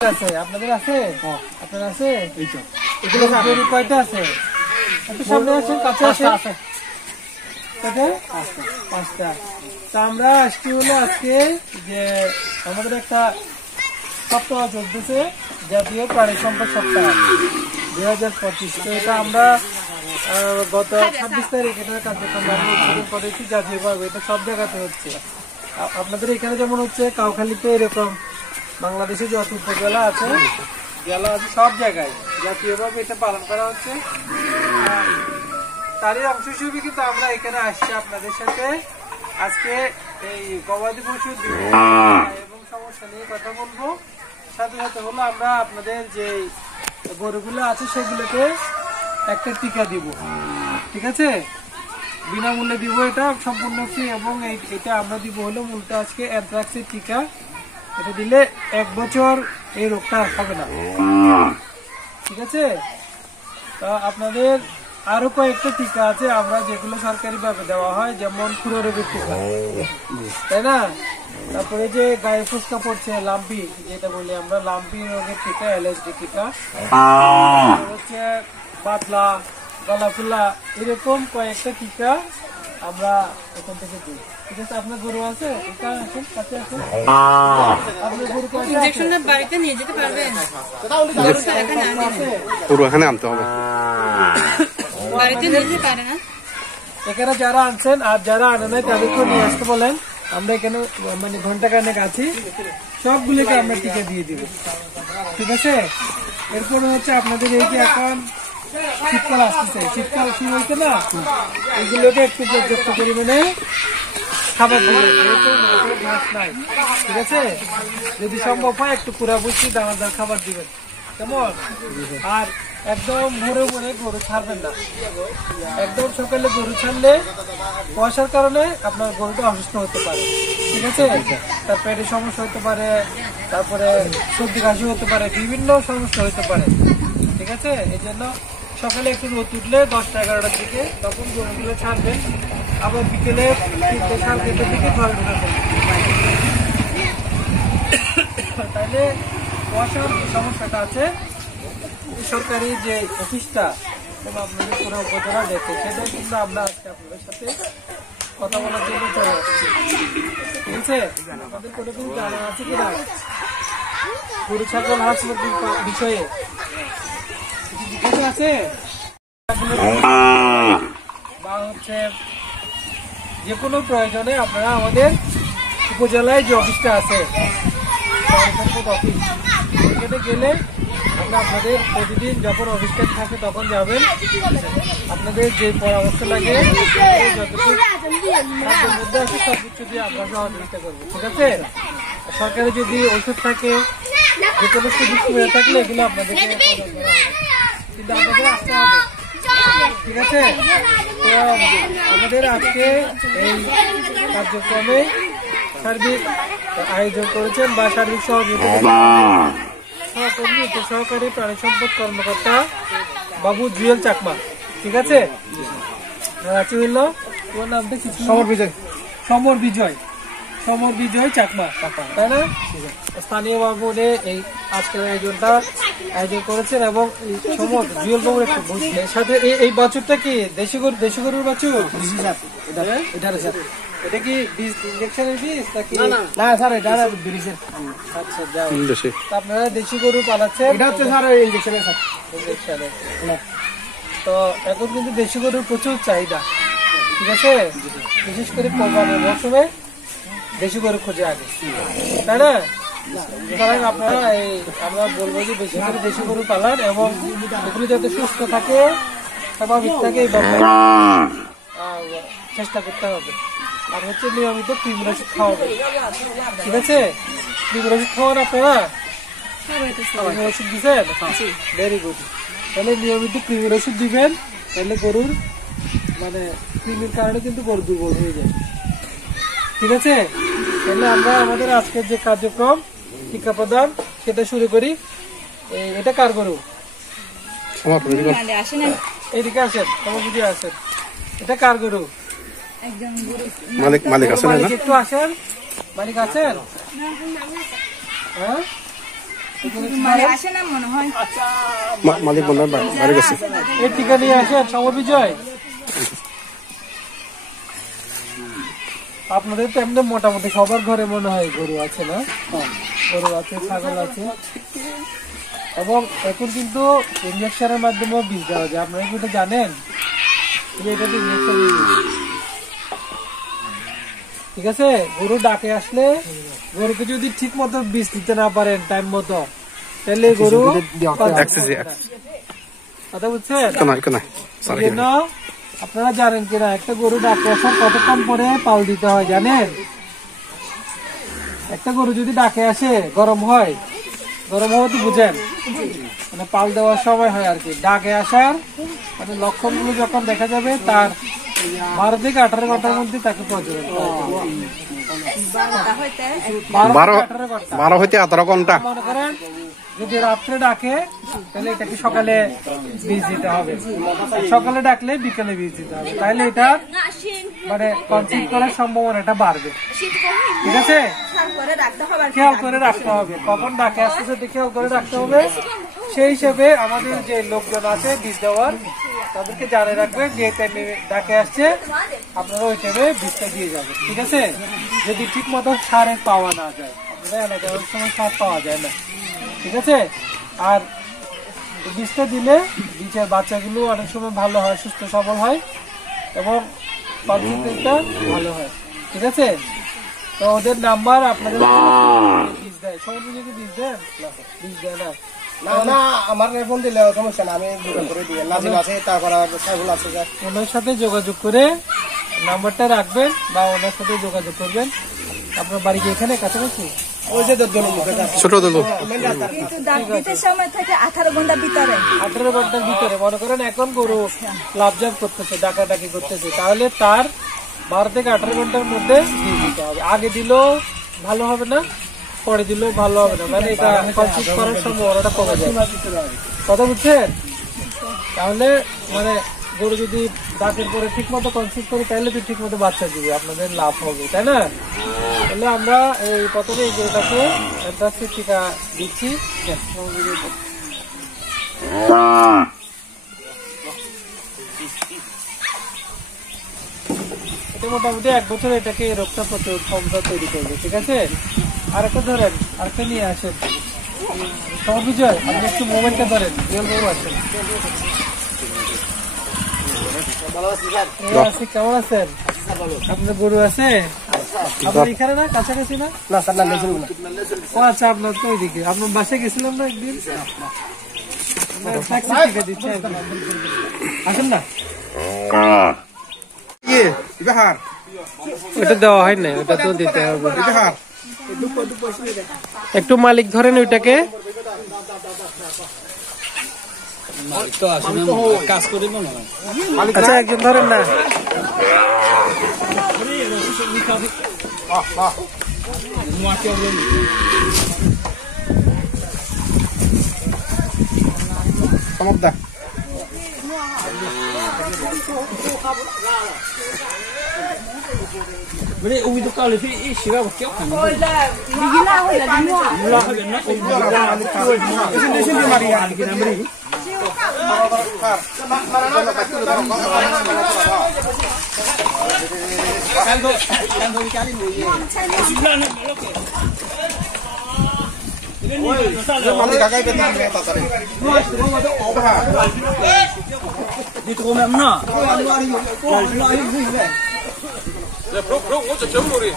আপনাদের আছে? আপনার আছে? গরু কয়টা আছে? একটু সামনে আসেন, কাছে আসেন। পাঁচটা। তা আমরা আসছি হলো আজকে যে আমাদের একটা সপ্তাহ চলতেছে, জাতীয় প্রাণী সম্পদ সপ্তাহ 2025। তো এটা আমরা গত 26 তারিখ এটার কার্যক্রম উদ্বোধন করেছি জাতীয়ভাবে। এটা সব জায়গাতে হচ্ছে। আপনাদের এখানে যেমন হচ্ছে, কাউখালীতে এরকম বাংলাদেশে যত উপজেলা আছে, জেলা আছে, সব জায়গায় জাতীয়ভাবে এটা পালন করা হচ্ছে। তারই অংশ হিসেবে কিন্তু আমরা এখানে আসছি আপনাদের সাথে আজকে এই গবাদি পশুর এবং সমস্যা নিয়ে কথা বলবো। সাথে সাথে হলো আমরা আপনাদের যে গরুগুলো আছে সেগুলোকে একটা টিকা দিব, ঠিক আছে? বিনামূল্যে দিব, এটা সম্পূর্ণ ফ্রি। এবং এটা আমরা দিব হলো মূলত আজকে অ্যানথ্রাক্সের টিকা। এটা দিলে 1 বছর এই রোগটা হবে না, ঠিক আছে? তা আপনাদের আরো কয়েকটা টিকা আছে আমরা যেগুলো সরকারি ভাবে দেওয়া হয়, যেমন খুরা রোগের টিকা, তাই না? তারপরে যে গায়ে ফুসকা পড়ছে, লাম্পি যেটা বলি আমরা, লাম্পি রোগের টিকা, এলএসডি টিকা, হচ্ছে পাতলা, গলা ফুলা, এরকম কয়েকটা টিকা আমরা এখান থেকে দিই, ঠিক আছে? আপনার গরু আছে? কাছে আসেন। আপনার গরু ইনজেকশনটা বাড়িতে নিয়ে যেতে পারবেন? পুরো এখানে আনতে হবে, বাড়িতে নিয়ে যেতে পারে না। এখানে যারা আনছেন আর যারা আনে নাই তাদেরকেও নিয়ে আসতে বলেন। আমরা এখানে মানে ঘন্টাখানেক আছি, সবগুলোকে আমরা টিকা দিয়ে দিব, ঠিক আছে? এরপরে হচ্ছে আপনাদের এই যে এখন শীতকাল আসতেছে, শীতকাল শুরু হয়েছে না, এগুলোকে একটু পর্যাপ্ত পরিমাণে খাবার দিবেন, যেহেতু ঘাস নাই, ঠিক আছে? যদি সম্ভব হয় একটু কুড়া বুঝি দানাদার খাবার দিবেন, কেমন? আর একদম ভোরে ভোরে গরু ছাড়বেন না। একদম সকালে গরু ছাড়লে কুয়াশার কারণে আপনার গরুটা অসুস্থ হতে পারে, ঠিক আছে? তার পেটের সমস্যা হতে পারে, তারপরে সর্দি কাশি হতে পারে, বিভিন্ন সমস্যা হতে পারে, ঠিক আছে? এই জন্য সকালে একটু রোদ উঠলে 10টা-11টার দিকে তখন গরুগুলো ছাড়বেন। আবার বিকেলে 3টে-3:30টার দিকে ঘরে ঢোকাবেন। তাহলে কুয়াশার যে সমস্যাটা আছে, সরকারি যে অফিসটা এবং আপনাদের পুরো উপজেলা দেখে, সেটা কিন্তু আমরা আজকে আপনাদের সাথে কথা বলার জন্য চলে আসছি, ঠিক আছে? আমাদের কোনো কিছু জানা আছে কিনা গরু ছাগল হাঁস মুরগির বিষয়ে? কিছু আছে? বা হচ্ছে যে কোনো প্রয়োজনে আপনারা আমাদের উপজেলায় যে অফিসটা আছে, অফিস, সেখানে গেলে আমরা আপনাদের প্রতিদিন যখন অফিসটা থাকে তখন যাবেন। আপনাদের যে পরামর্শ লাগে যতটুকু মধ্যে আছে সবকিছু দিয়ে আমরা সহযোগিতা করবো, ঠিক আছে? সরকারি যদি ঔষধ থাকে, যে কোনো সুযোগ সুবিধা থাকলে এগুলো আপনাদেরকে কিন্তু আপনাদের আসতে হবে, ঠিক আছে? তো আমাদের আজকে এই কার্যক্রমে সার্বিক আয়োজন করেছেন বা সার্বিক সহযোগিতা সহকারী প্রাণী সম্পদ কর্মকর্তা বাবু জুয়েল চাকমা, ঠিক আছে? আছে হইল তোমার নামটা কি? সমর বিজয় চাকমা, তাই না? স্থানীয় বাবুরে এই আজকের আয়োজন করেছেন। এবং সমর জুয়েল বাবুর একটু বুঝলেন সাথে এই বাছুরটা কি দেশি গরুর বাছুর? এটা কি বীজ ইনজেকশনের বীজ নাকি? না স্যার, এটা ব্রিজের। আচ্ছা, যাও। আপনারা দেশি গরু পালাচ্ছেন? এটা হচ্ছে স্যার ইনজেকশনের। তো এখন কিন্তু দেশি গরুর প্রচুর চাহিদা, ঠিক আছে? বিশেষ করে কোরবানির মৌসুমে দেশি গরু খোঁজে আগে, তাই না? সুতরাং আপনারা আমরা বলবো যে বেশি করে দেশি গরু পালান এবং এগুলো যাতে সুস্থ থাকে, স্বাভাবিক থাকে, এই ব্যাপারে চেষ্টা করতে হবে। আর হচ্ছে নিয়মিত কৃমির ওষুধ খাওয়াবে, ঠিক আছে? কৃমির ওষুধ খাওয়ান আপনারা? ওষুধ দিচ্ছেন? Very good. তাহলে নিয়মিত কৃমির ওষুধ দিবেন, তাহলে গরুর মানে কৃমির কারণে কিন্তু গরু দুর্বল হয়ে যায়, ঠিক আছে? তাহলে আমরা আমাদের আজকের যে কার্যক্রম টিকা প্রদান সেটা শুরু করি। এটা কার গরু? এইদিকে আসেন, তোমার দিদি আসেন। এটা কার গরু? মালিক আছেন? একটু আসেন। মালিক আছেন? হ্যাঁ, আসে না মনে হয়। মালিক বললেন বাড়ি গেছে। এই টিকা নিয়ে আসেন সমর বিজয়। আপনাদের তো এমনি মোটামুটি সবার ঘরে মনে হয় গরু আছে না? গরু আছে, ছাগল আছে, এবং এখন কিন্তু ইঞ্জেকশনের মাধ্যমেও বীজ দেওয়া যায়। আপনারা কি এটা জানেন? এটাতে ইঞ্জেকশন, ঠিক আছে। গরু ডাকে আসলে গরুকে যদি ঠিক মতো বীজ দিতে না পারেন টাইম মতো, তাহলে গরু কথা বুঝছেন। এই জন্য আপনারা জানেন কিনা একটা গরু ডাকে আসার কতক্ষণ পরে পাল দিতে হয় জানেন? একটা গরু যদি ডাকে আসে গরম হয়, গরম হওয়া তো বুঝেন, মানে পাল দেওয়ার সময় হয় আর কি। ডাকে আসার মানে লক্ষণগুলো যখন দেখা যাবে তার 12 থেকে 18 ঘন্টার মধ্যে তাকে প্রজনন করা হবে। 12 হইতে 18 ঘন্টা। মনে করেন যদি রাত্রে ডাকে তাহলে এটাকে সকালে বীজ দিতে হবে, সকালে ডাকলে বিকেলে বীজ দিতে হবে, তাহলে এটা মানে কনসিভ করার সম্ভাবনাটা বাড়বে। ঠিক আছে, খেয়াল করে রাখতে হবে কখন ডাকে আসছে, সেটা খেয়াল করে রাখতে হবে। সেই হিসেবে আমাদের যে লোকজন আছে বীজ দেওয়ার, তাদেরকে জানিয়ে রাখবেন যে টাইমে ডাকে আসছে আপনারা ওই টাইমে বীজটা দিয়ে যাবেন। ঠিক আছে, যদি ঠিক মতো সারের পাওয়া না যায়, আপনারা এলাকা অনেক সময় সার পাওয়া যায় না, ঠিক আছে। আর বীজটা দিলে বীজের বাচ্চাগুলো অনেক সময় ভালো হয়, সুস্থ সবল হয় এবং কনসিস্টেন্সিটা ভালো হয়। ঠিক আছে, তো ওদের নাম্বার আপনাদের বীজ দেয়, সবাই যদি বীজ দেন, বীজ দেয় না না আমার ফোন দিলে সমস্যা না, আমি করে দিই। নাজিম আছে, তারপর সাইফুল আছে, ওনার সাথে যোগাযোগ করে নাম্বারটা রাখবেন বা ওনার সাথে যোগাযোগ করবেন। আপনার বাড়ি কি এখানে কাছাকাছি? ওই যে ছোট দলু কিন্তু দাঁত দিতে সময় থাকে 18 ঘন্টার ভিতরে। 18 ঘন্টার ভিতরে মনে করেন এখন গরু লাভজাব করতেছে, ডাকাডাকি করতেছে, তাহলে তার 12 থেকে 18 ঘন্টার মধ্যে দিয়ে দিতে হবে। আগে দিলেও ভালো হবে না, পরে দিলেও ভালো হবে না, মানে এটা কনসিভ করার সম্ভাবনাটা কমে যায়। কথা বুঝছেন? তাহলে মানে গরু যদি দাঁতের পরে ঠিক মতো কনসিভ করে তাহলে তো ঠিক মতো বাচ্চা দিবে, আপনাদের লাভ হবে, তাই না? তাহলে আমরা এই প্রথমে এই গরুটাকে অ্যান্থ্রাক্সিস টিকা দিচ্ছি। এটা মোটামুটি 1 বছর এটাকে এই রোগটা প্রতিরোধ ক্ষমতা তৈরি করবে। ঠিক আছে, আরেকটা ধরেন, আরেকটা নিয়ে আসেন। সমর বিজয়, আপনি একটু মোবাইলটা ধরেন, রিয়েল গরু আসেন। কেমন আছেন? আপনার গরু আছে? আপনার এখানে না, কাছাকাছি না? ও আচ্ছা, আপনার তো ওইদিকে। আপনার বাসায় গেছিলাম না একদিন, আসেন না। ওটা দেওয়া হয় না, ওটা তো দিতে হবে। একটু মালিক ধরেন ওইটাকে। আচ্ছা, একজন ধরেন না। সমস্যা不是，我都搞了，这一洗了，我脚看。你多么呢？我这真努力。